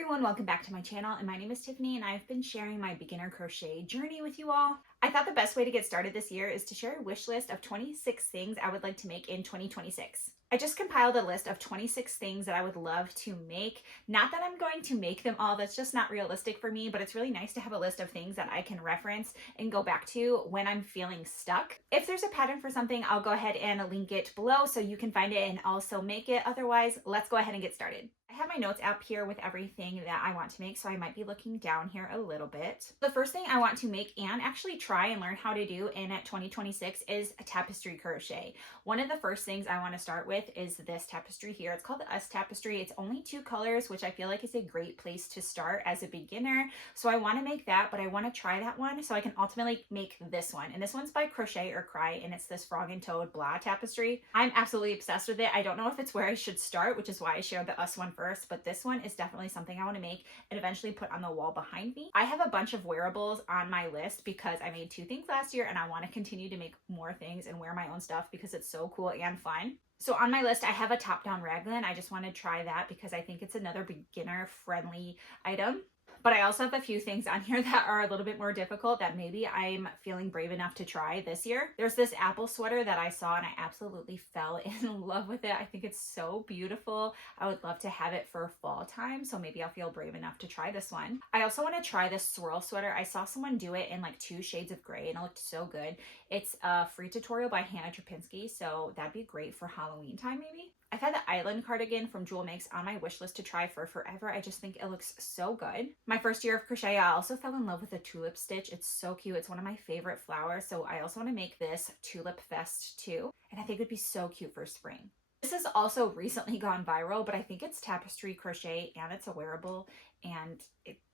everyone, welcome back to my channel, and my name is Tiffany and I've been sharing my beginner crochet journey with you all. I thought the best way to get started this year is to share a wish list of 26 things I would like to make in 2026. I just compiled a list of 26 things that I would love to make. Not that I'm going to make them all, that's just not realistic for me, but it's really nice to have a list of things that I can reference and go back to when I'm feeling stuck. If there's a pattern for something, I'll go ahead and link it below so you can find it and also make it. Otherwise, let's go ahead and get started. I have my notes app here with everything that I want to make, so I might be looking down here a little bit. The first thing I want to make and actually try and learn how to do in 2026 is a tapestry crochet. One of the first things I want to start with is this tapestry here. It's called the Us Tapestry. It's only 2 colors, which I feel like is a great place to start as a beginner. So I want to make that, but I want to try that one so I can ultimately make this one. And this one's by Crochet or Cry, and it's this frog and toad blah tapestry. I'm absolutely obsessed with it. I don't know if it's where I should start, which is why I shared the Us one first, but this one is definitely something I want to make and eventually put on the wall behind me. I have a bunch of wearables on my list because I made 2 things last year and I want to continue to make more things and wear my own stuff because it's so cool and fun. So on my list, I have a top-down raglan. I just want to try that because I think it's another beginner-friendly item. But I also have a few things on here that are a little bit more difficult that maybe I'm feeling brave enough to try this year. There's this apple sweater that I saw and I absolutely fell in love with it. I think it's so beautiful. I would love to have it for fall time, so maybe I'll feel brave enough to try this one. I also want to try this swirl sweater. I saw someone do it in like 2 shades of gray and it looked so good. It's a free tutorial by Hannah Trapinski, so that'd be great for Halloween time maybe. I've had the Island cardigan from Jewel Makes on my wish list to try for forever. I just think it looks so good. My first year of crochet, I also fell in love with the tulip stitch. It's so cute. It's one of my favorite flowers. So I also want to make this tulip vest too. And I think it would be so cute for spring. This has also recently gone viral, but I think it's tapestry crochet and it's a wearable. And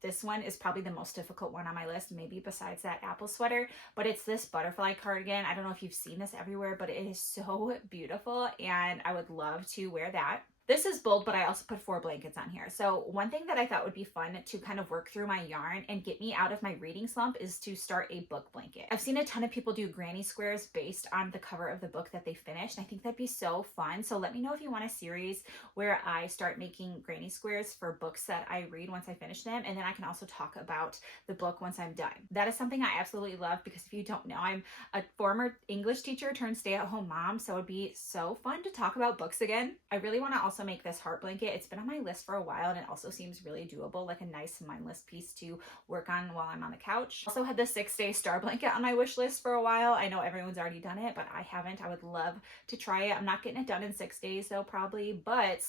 this one is probably the most difficult one on my list, maybe besides that apple sweater, but it's this butterfly cardigan. I don't know if you've seen this everywhere, but it is so beautiful and I would love to wear that. This is bold, but I also put 4 blankets on here. So one thing that I thought would be fun to kind of work through my yarn and get me out of my reading slump is to start a book blanket. I've seen a ton of people do granny squares based on the cover of the book that they finished. And I think that'd be so fun. So let me know if you want a series where I start making granny squares for books that I read once I finish them. And then I can also talk about the book once I'm done. That is something I absolutely love because if you don't know, I'm a former English teacher turned stay-at-home mom. So it'd be so fun to talk about books again. I really want to also make this heart blanket. It's been on my list for a while and it also seems really doable, like a nice mindless piece to work on while I'm on the couch. Also had the 6-day star blanket on my wish list for a while. I know everyone's already done it, but I haven't. I would love to try it. I'm not getting it done in 6 days though, probably, but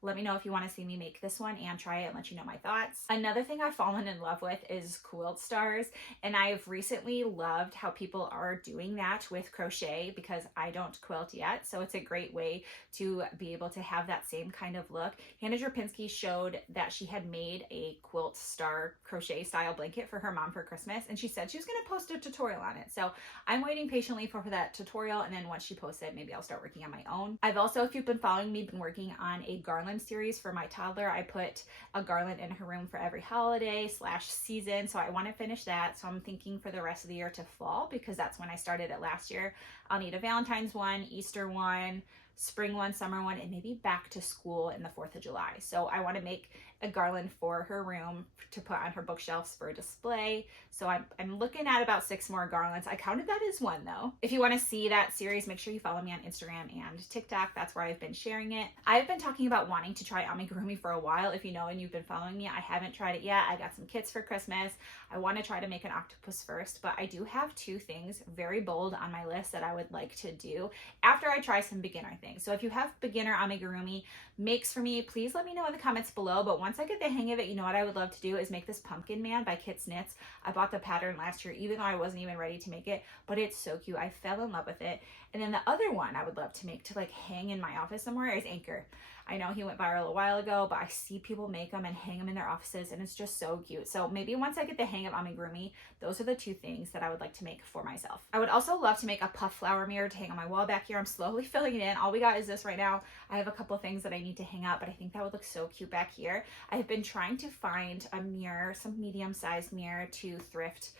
let me know if you want to see me make this one and try it and let you know my thoughts. Another thing I've fallen in love with is quilt stars, and I've recently loved how people are doing that with crochet because I don't quilt yet, so it's a great way to be able to have that same kind of look. Hannah Drapinski showed that she had made a quilt star crochet style blanket for her mom for Christmas, and she said she was going to post a tutorial on it, so I'm waiting patiently for that tutorial, and then once she posts it, maybe I'll start working on my own. I've also, if you've been following me, been working on a garland series for my toddler. I put a garland in her room for every holiday / season, so I want to finish that. So I'm thinking for the rest of the year to fall because that's when I started it last year. I'll need a Valentine's one, Easter one, spring one, summer one, and maybe back to school in the 4th of July. So I want to make a garland for her room to put on her bookshelves for a display. So I'm looking at about 6 more garlands. I counted that as 1 though. If you want to see that series, make sure you follow me on Instagram and TikTok. That's where I've been sharing it. I've been talking about wanting to try amigurumi for a while. If you know and you've been following me, I haven't tried it yet. I got some kits for Christmas. I want to try to make an octopus first, but I do have 2 things very bold on my list that I would like to do after I try some beginner things. So if you have beginner amigurumi makes for me, please let me know in the comments below. But once I get the hang of it, you know what I would love to do is make this pumpkin man by Kits Knits. I bought the pattern last year, even though I wasn't even ready to make it, but it's so cute. I fell in love with it. And then the other one I would love to make to like hang in my office somewhere is Anchor. I know he went viral a while ago, but I see people make them and hang them in their offices and it's just so cute. So maybe once I get the hang of amigurumi, those are the 2 things that I would like to make for myself. I would also love to make a puff flower mirror to hang on my wall back here. I'm slowly filling it in. All we got is this right now. I have a couple of things that I need to hang up, but I think that would look so cute back here. I've been trying to find a mirror, some medium-sized mirror to thrift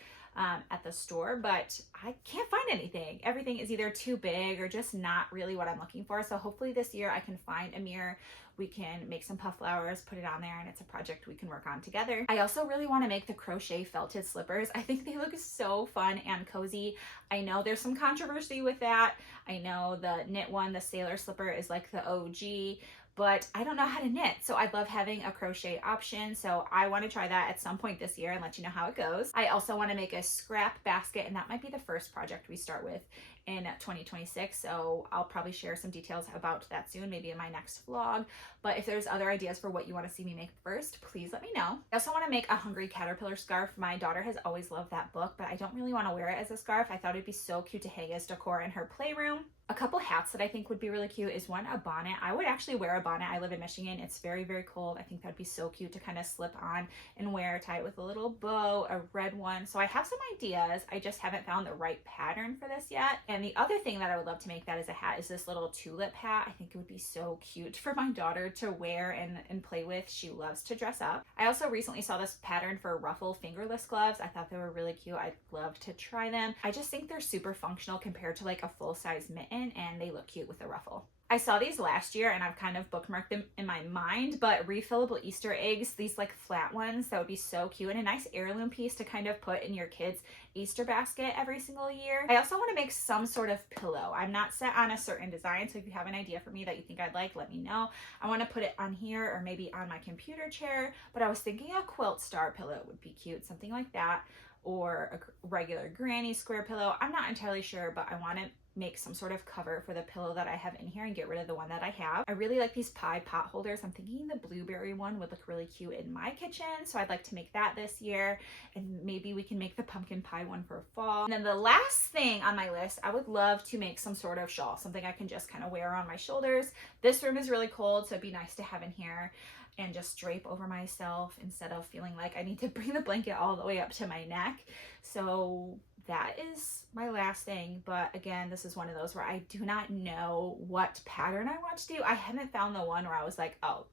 at the store, but I can't find anything. Everything is either too big or just not really what I'm looking for. So hopefully this year I can find a mirror we can make some puff flowers, put it on there, and it's a project we can work on together. I also really want to make the crochet felted slippers. I think they look so fun and cozy. I know there's some controversy with that. I know the knit one, the sailor slipper, is like the OG, but I don't know how to knit, so I'd love having a crochet option. So I want to try that at some point this year and let you know how it goes. I also want to make a scrap basket, and that might be the first project we start with in 2026. So I'll probably share some details about that soon, maybe in my next vlog. But if there's other ideas for what you want to see me make first, please let me know. I also want to make a Hungry Caterpillar scarf. My daughter has always loved that book, but I don't really want to wear it as a scarf. I thought it'd be so cute to hang as decor in her playroom. A couple hats that I think would be really cute is one, a bonnet. I would actually wear a bonnet. I live in Michigan. It's very, very cold. I think that'd be so cute to kind of slip on and wear, tie it with a little bow, a red one. So I have some ideas. I just haven't found the right pattern for this yet. And the other thing that I would love to make that as a hat is this little tulip hat. I think it would be so cute for my daughter to wear and play with. She loves to dress up. I also recently saw this pattern for ruffle fingerless gloves. I thought they were really cute. I'd love to try them. I just think they're super functional compared to like a full-size mitten, and they look cute with a ruffle. I saw these last year and I've kind of bookmarked them in my mind, but refillable Easter eggs, these like flat ones, that would be so cute, and a nice heirloom piece to kind of put in your kids' Easter basket every single year. I also want to make some sort of pillow. I'm not set on a certain design, so if you have an idea for me that you think I'd like, let me know. I want to put it on here or maybe on my computer chair, but I was thinking a quilt star pillow would be cute, something like that, or a regular granny square pillow. I'm not entirely sure, but I want to make some sort of cover for the pillow that I have in here and get rid of the one that I have. I really like these pie pot holders. I'm thinking the blueberry one would look really cute in my kitchen, so I'd like to make that this year, and maybe we can make the pumpkin pie one for fall. And then the last thing on my list, I would love to make some sort of shawl, something I can just kind of wear on my shoulders. This room is really cold, so it'd be nice to have in here and just drape over myself instead of feeling like I need to bring the blanket all the way up to my neck. So that is my last thing, but again, this is one of those where I do not know what pattern I want to do. I haven't found the one where I was like, oh,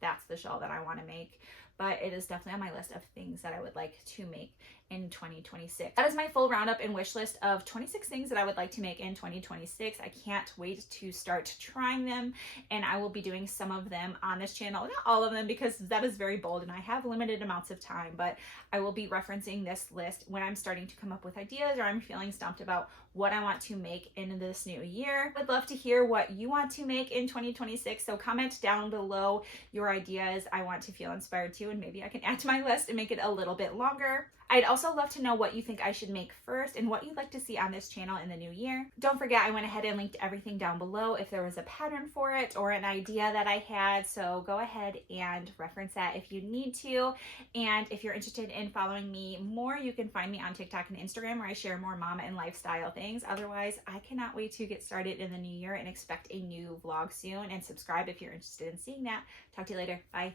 that's the shawl that I want to make, but it is definitely on my list of things that I would like to make in 2026. That is my full roundup and wish list of 26 things that I would like to make in 2026. I can't wait to start trying them, and I will be doing some of them on this channel. Not all of them, because that is very bold and I have limited amounts of time, but I will be referencing this list when I'm starting to come up with ideas or I'm feeling stumped about what I want to make in this new year. I'd love to hear what you want to make in 2026, so comment down below your ideas. I want to feel inspired too, and maybe I can add to my list and make it a little bit longer. I'd also love to know what you think I should make first and what you'd like to see on this channel in the new year. Don't forget, I went ahead and linked everything down below if there was a pattern for it or an idea that I had, so go ahead and reference that if you need to. And if you're interested in following me more, you can find me on TikTok and Instagram, where I share more mama and lifestyle things. Otherwise, I cannot wait to get started in the new year and expect a new vlog soon. And subscribe if you're interested in seeing that. Talk to you later. Bye.